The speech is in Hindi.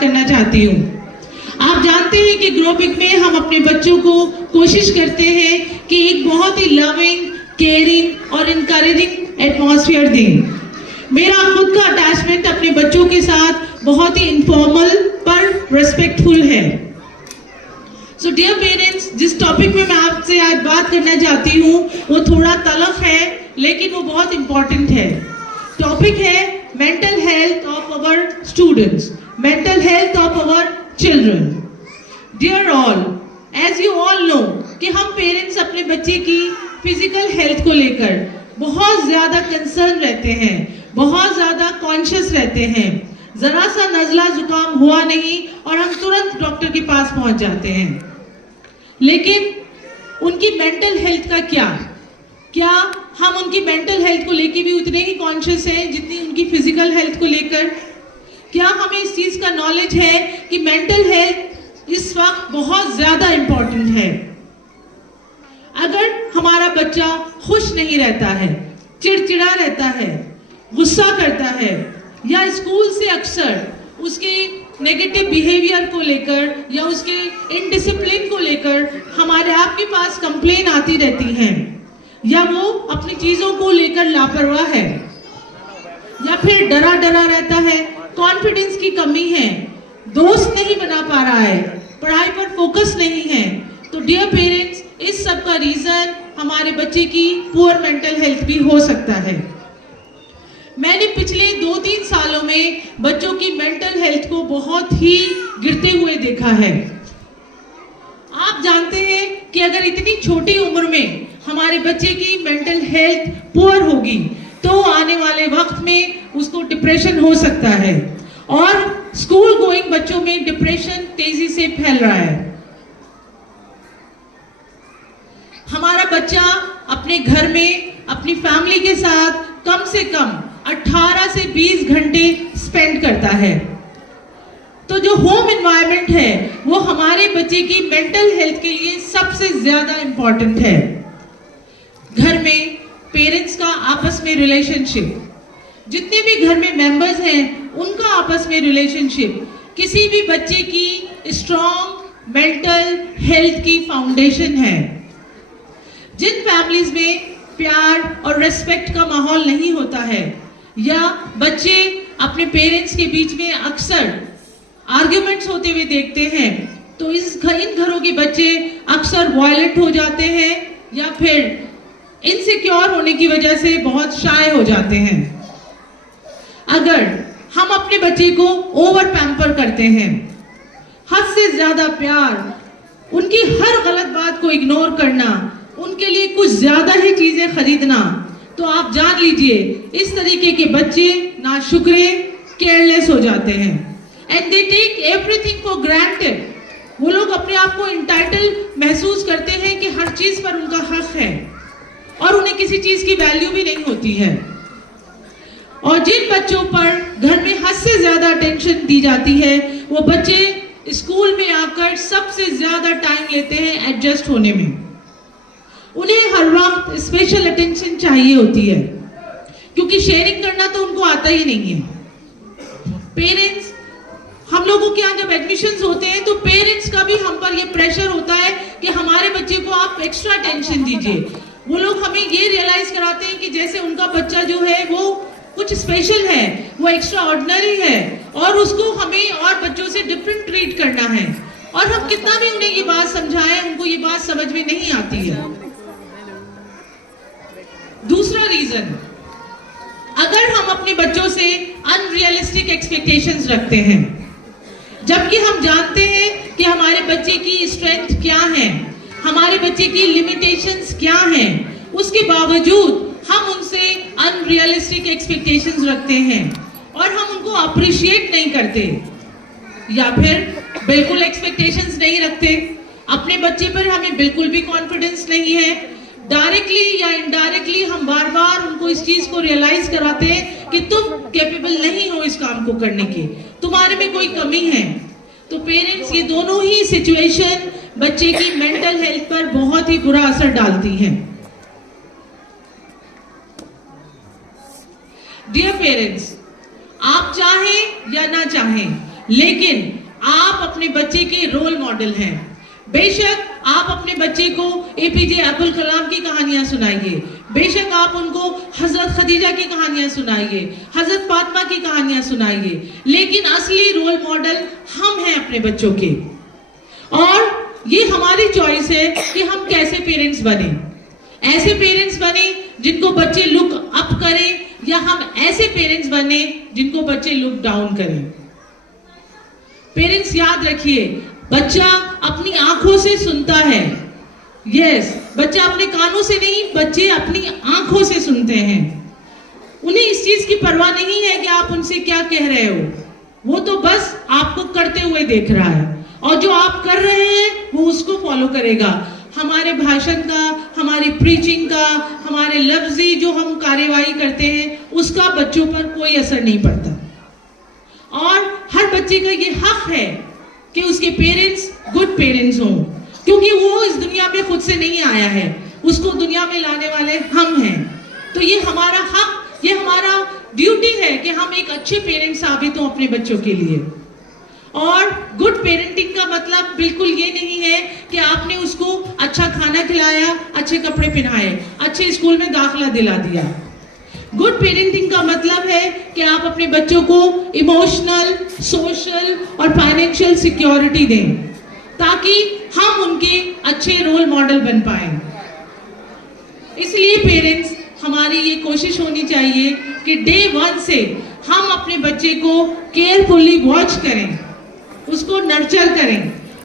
करना चाहती हूँ। आप जानते हैं कि ग्लोबिक में हम अपने बच्चों को कोशिश करते हैं कि एक बहुत ही लविंग, केयरिंग और इनकरेजिंग एटमॉस्फेयर दें। मेरा खुद का अटैचमेंट अपने बच्चों के साथ बहुत ही इनफॉर्मल पर रिस्पेक्टफुल है। सो डियर पेरेंट्स, जिस टॉपिक में मैं आपसे आज बात करना चाहती हूँ वो थोड़ा तलख है, लेकिन वो बहुत इम्पोर्टेंट है। टॉपिक है mental health of our students, mental health of our children. Dear all, as you all know कि हम पेरेंट्स अपने बच्चे की फिजिकल हेल्थ को लेकर बहुत ज़्यादा कंसर्न रहते हैं, बहुत ज़्यादा कॉन्शियस रहते हैं। ज़रा सा नज़ला जुकाम हुआ नहीं और हम तुरंत डॉक्टर के पास पहुंच जाते हैं। लेकिन उनकी मेंटल हेल्थ का क्या हम उनकी मेंटल हेल्थ को लेकर भी उतने ही कॉन्शियस हैं जितनी उनकी फिजिकल हेल्थ को लेकर? क्या हमें इस चीज़ का नॉलेज है कि मेंटल हेल्थ इस वक्त बहुत ज़्यादा इम्पोर्टेंट है? अगर हमारा बच्चा खुश नहीं रहता है, चिड़चिड़ा रहता है, गुस्सा करता है, या स्कूल से अक्सर उसके नेगेटिव बिहेवियर को लेकर या उसके इनडिसिप्लिन को लेकर हमारे आपके पास कंप्लेन आती रहती हैं, या वो अपनी चीज़ों को लेकर लापरवाह है, या फिर डरा डरा रहता है, कॉन्फिडेंस की कमी है, दोस्त नहीं बना पा रहा है, पढ़ाई पर फोकस नहीं है, तो डियर पेरेंट्स, इस सब का रीज़न हमारे बच्चे की पुअर मेंटल हेल्थ भी हो सकता है। मैंने पिछले 2-3 सालों में बच्चों की मेंटल हेल्थ को बहुत ही गिरते हुए देखा है। आप जानते हैं कि अगर इतनी छोटी उम्र में हमारे बच्चे की मेंटल हेल्थ पुअर होगी तो आने वाले वक्त में उसको डिप्रेशन हो सकता है, और स्कूल गोइंग बच्चों में डिप्रेशन तेजी से फैल रहा है। हमारा बच्चा अपने घर में अपनी फैमिली के साथ कम से कम 18 से 20 घंटे स्पेंड करता है, तो जो होम एनवायरनमेंट है वो हमारे बच्चे की मेंटल हेल्थ के लिए सबसे ज्यादा इम्पोर्टेंट है। घर में पेरेंट्स का आपस में रिलेशनशिप, जितने भी घर में मेंबर्स हैं उनका आपस में रिलेशनशिप किसी भी बच्चे की स्ट्रॉन्ग मेंटल हेल्थ की फाउंडेशन है। जिन फैमिलीज में प्यार और रिस्पेक्ट का माहौल नहीं होता है, या बच्चे अपने पेरेंट्स के बीच में अक्सर आर्ग्यूमेंट्स होते हुए देखते हैं, तो इन घरों के बच्चे अक्सर वायलेंट हो जाते हैं या फिर इनसिक्योर होने की वजह से बहुत शाय हो जाते हैं। अगर हम अपने बच्चे को ओवर पैम्पर करते हैं, हद से ज्यादा प्यार, उनकी हर गलत बात को इग्नोर करना, उनके लिए कुछ ज्यादा ही चीजें खरीदना, तो आप जान लीजिए इस तरीके के बच्चे नाशुक्रे, केयरलेस हो जाते हैं, and they take everything for granted. वो लोग अपने आप को इंटाइटल महसूस करते हैं कि हर चीज पर उनका हक है और उन्हें किसी चीज की वैल्यू भी नहीं होती है। और जिन बच्चों पर घर में हद से ज्यादा अटेंशन दी जाती है, वो बच्चे स्कूल में आकर सबसे ज्यादा टाइम लेते हैं एडजस्ट होने में। उन्हें हर वक्त स्पेशल अटेंशन चाहिए होती है, क्योंकि शेयरिंग करना तो उनको आता ही नहीं है। पेरेंट्स, हम लोगों के यहाँ जब एडमिशन्स होते हैं तो पेरेंट्स का भी हम पर ये प्रेशर होता है कि हमारे बच्चे को आप एक्स्ट्रा अटेंशन दीजिए। वो लोग हमें ये रियलाइज कराते हैं कि जैसे उनका बच्चा जो है वो कुछ स्पेशल है, वो एक्स्ट्रा ऑर्डिनरी है, और उसको हमें और बच्चों से डिफरेंट ट्रीट करना है। और हम कितना भी उन्हें ये बात समझाएं, उनको ये बात समझ में नहीं आती है। दूसरा रीजन, अगर हम अपने बच्चों से अनरियलिस्टिक एक्सपेक्टेशंस रखते हैं, जबकि हम जानते हैं कि हमारे बच्चे की स्ट्रेंथ क्या है, हमारे बच्चे की लिमिटेशंस क्या हैं, उसके बावजूद हम उनसे अनरियलिस्टिक एक्सपेक्टेशंस रखते हैं और हम उनको अप्रिशिएट नहीं करते, या फिर बिल्कुल एक्सपेक्टेशंस नहीं रखते। अपने बच्चे पर हमें बिल्कुल भी कॉन्फिडेंस नहीं है। डायरेक्टली या इनडायरेक्टली हम बार बार उनको इस चीज को रियलाइज कराते हैं कि तुम कैपेबल नहीं हो इस काम को करने की, तुम्हारे में कोई कमी है। तो पेरेंट्स, ये दोनों ही सिचुएशन बच्चे की मेंटल हेल्थ पर बहुत ही बुरा असर डालती हैं। डियर पेरेंट्स, आप चाहें या ना चाहें, लेकिन आप अपने बच्चे के रोल मॉडल हैं। बेशक आप अपने बच्चे को एपीजे अब्दुल कलाम की कहानियां सुनाइए, बेशक आप उनको हजरत खदीजा की कहानियां सुनाइए, हजरत फातिमा की कहानियां सुनाइए, लेकिन असली रोल मॉडल हम हैं अपने बच्चों के। और ये हमारी चॉइस है कि हम कैसे पेरेंट्स बने। ऐसे पेरेंट्स बने जिनको बच्चे लुक अप करें, या हम ऐसे पेरेंट्स बने जिनको बच्चे लुक डाउन करें। पेरेंट्स याद रखिए, बच्चा अपनी आंखों से सुनता है। यस, बच्चा अपने कानों से नहीं, बच्चे अपनी आंखों से सुनते हैं। उन्हें इस चीज की परवाह नहीं है कि आप उनसे क्या कह रहे हो, वो तो बस आपको करते हुए देख रहा है, और जो आप कर रहे हैं वो उसको फॉलो करेगा। हमारे भाषण का, हमारी प्रीचिंग का, हमारे लफ्जी जो हम कार्यवाही करते हैं, उसका बच्चों पर कोई असर नहीं पड़ता। और हर बच्चे का ये हक है कि उसके पेरेंट्स गुड पेरेंट्स हों, क्योंकि वो इस दुनिया में खुद से नहीं आया है, उसको दुनिया में लाने वाले हम हैं। तो ये हमारा हक, ये हमारा ड्यूटी है कि हम एक अच्छे पेरेंट साबित हों अपने बच्चों के लिए। और गुड पेरेंटिंग का मतलब बिल्कुल ये नहीं है कि आपने उसको अच्छा खाना खिलाया, अच्छे कपड़े पहनाए, अच्छे स्कूल में दाखिला दिला दिया। गुड पेरेंटिंग का मतलब है कि आप अपने बच्चों को इमोशनल, सोशल और फाइनेंशियल सिक्योरिटी दें, ताकि हम उनके अच्छे रोल मॉडल बन पाए। इसलिए पेरेंट्स, हमारी ये कोशिश होनी चाहिए कि डे 1 से हम अपने बच्चे को केयरफुली वॉच करें, उसको नर्चर करें,